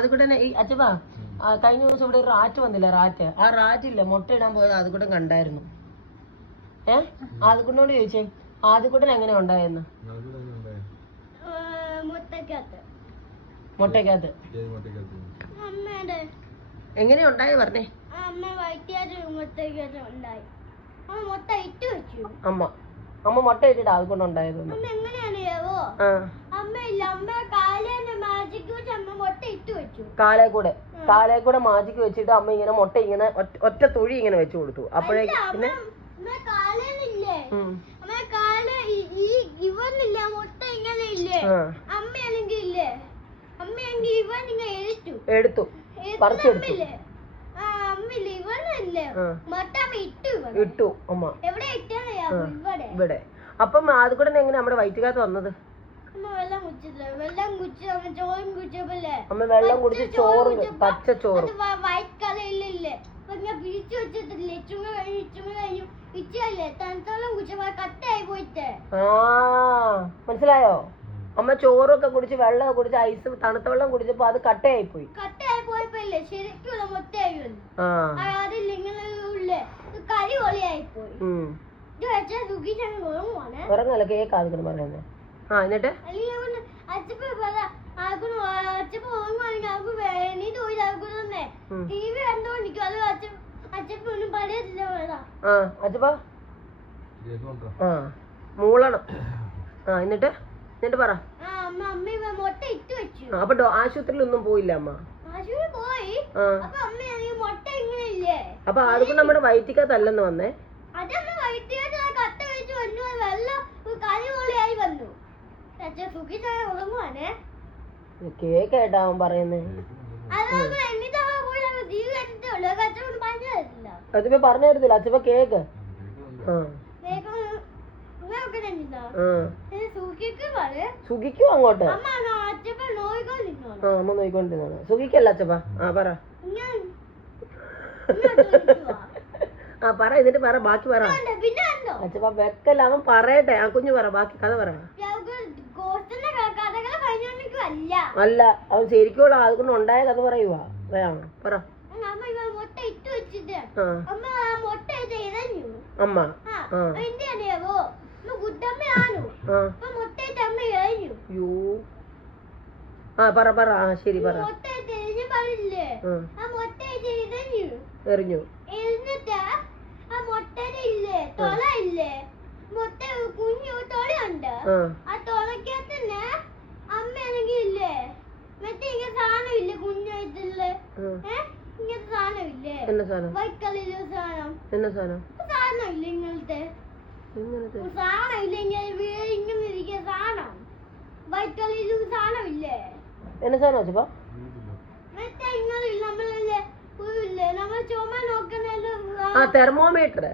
അതുകൂടെ ഈ അച്ഛപ്പാ കഴിഞ്ഞ ദിവസം ഇവിടെ ഒരു റാറ്റ് വന്നില്ല, റാറ്റ്. ആ റാറ്റില്ല മുട്ടയിടാൻ പോയത് അതുകൂടെ കണ്ടായിരുന്നു. അതുകൊണ്ടോട് ചോദിച്ചേ ആദ്യക്കൂട്ടൻ എങ്ങനെ ഉണ്ടായെന്ന്. മുട്ടക്കകത്ത് എങ്ങനെയാ ഉണ്ടായി പറഞ്ഞേ. അമ്മ അമ്മ മുട്ട ഇട്ടിട്ട് അതുകൊണ്ട് ഉണ്ടായത്. കാലേ കൂടെ മാജിക്ക് വെച്ചിട്ട് അമ്മ ഇങ്ങനെ മുട്ട ഇങ്ങനെ ഒറ്റ തൊഴി ഇങ്ങനെ വെച്ചു കൊടുത്തു. അപ്പോഴേക്ക് പിന്നെ എടുത്തു പറിച്ചെടുത്തു ഇട്ടു അമ്മ ഇവിടെ. അപ്പം അതുകൂടെ എങ്ങനെ നമ്മുടെ വയറ്റുകാത്ത് വന്നത്. അമ്മ വെള്ളം കുടിച്ച് ചോറ് പച്ച ചോറ് മനസ്സിലായോ. അമ്മ ചോറൊക്കെ കുടിച്ച് വെള്ളമൊക്കെ കുടിച്ച് ഐസ് തണുത്ത വെള്ളം കുടിച്ചപ്പോ അത് കട്ടയായി പോയി. ഉറങ്ങല്ല കേക്കാതിക്കണം പറയുന്നത്. എന്നിട്ട് അച്ഛപ്പാ മൂളണം. എന്നിട്ട് എന്നിട്ട് പറ. അപ്പൊ ആശുപത്രിയിലൊന്നും പോയില്ല അമ്മ. അപ്പൊ ആർക്കും നമ്മുടെ വയറ്റിക്കകത്തല്ലെന്ന് വന്നേ. കേക്കേട്ടാ അവൻ പറയുന്നേ. അതിപ്പോ പറഞ്ഞു തരത്തില്ല അച്ഛപ്പ കേക്ക്. സുഖിക്കും അങ്ങോട്ട്. അമ്മ നോയിക്കൊണ്ടിരുന്നാണ്. സുഖിക്കല്ല അച്ഛപ്പ. പറ പറ എന്നിട്ട് പറ ബാക്കി പറ അച്ഛപ്പ. വെക്കല്ല അവൻ പറയട്ടെ. ആ കുഞ്ഞു പറ ബാക്കി കഥ പറ. അല്ല അവൻ ശരിക്കുള്ള അതുകൊണ്ട് ഉണ്ടായ കഥ പറയുവാ. പറ. അമ്മ പറ പറ. ശരി പറ. എറിഞ്ഞു. എന്ന സാധനം അച്ഛപ്പാ. തെർമോമീറ്റർ.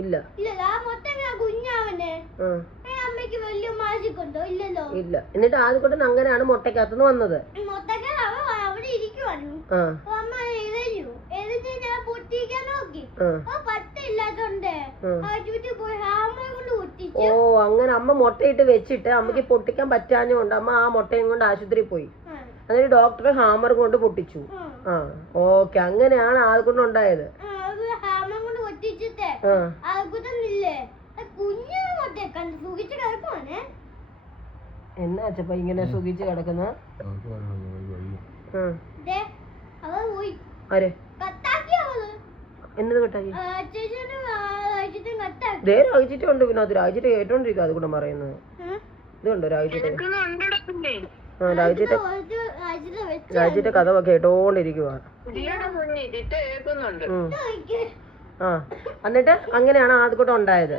ഇല്ല ഇല്ല. എന്നിട്ട് ആദ്യക്കൂട്ടൻ അങ്ങനെയാണ് മുട്ടക്കകത്തുനിന്ന് വന്നത്. ഓ അങ്ങനെ അമ്മ മുട്ടയിട്ട് വെച്ചിട്ട് അമ്മക്ക് പൊട്ടിക്കാൻ പറ്റാഞ്ഞുകൊണ്ട് അമ്മ ആ മുട്ടയും കൊണ്ട് ആശുപത്രിയിൽ പോയി. എന്നിട്ട് ഡോക്ടർ ഹാമർ കൊണ്ട് പൊട്ടിച്ചു. ഓക്കെ അങ്ങനെയാണ് ആദ്യക്കൂട്ടൻ ഉണ്ടായത്. എന്നാ അച്ഛപ്പ ഇങ്ങനെ സുഖിച്ച് കിടക്കുന്ന. ആരെ എന്നത് കട്ടാക്കി രാജിച്ചിട്ടുണ്ട്. പിന്നെ അത് രാജിച്ചിട്ട് കേട്ടോണ്ടിരിക്കുക. അത് കൂടെ പറയുന്നത് ഇതുണ്ടോ രാജിച്ചിട്ട്. രാജിച്ചിട്ട് കഥ കേട്ടോണ്ടിരിക്കുക. എന്നിട്ട് അങ്ങനെയാണ് ആദ്യക്കൂട്ടം ഉണ്ടായത്.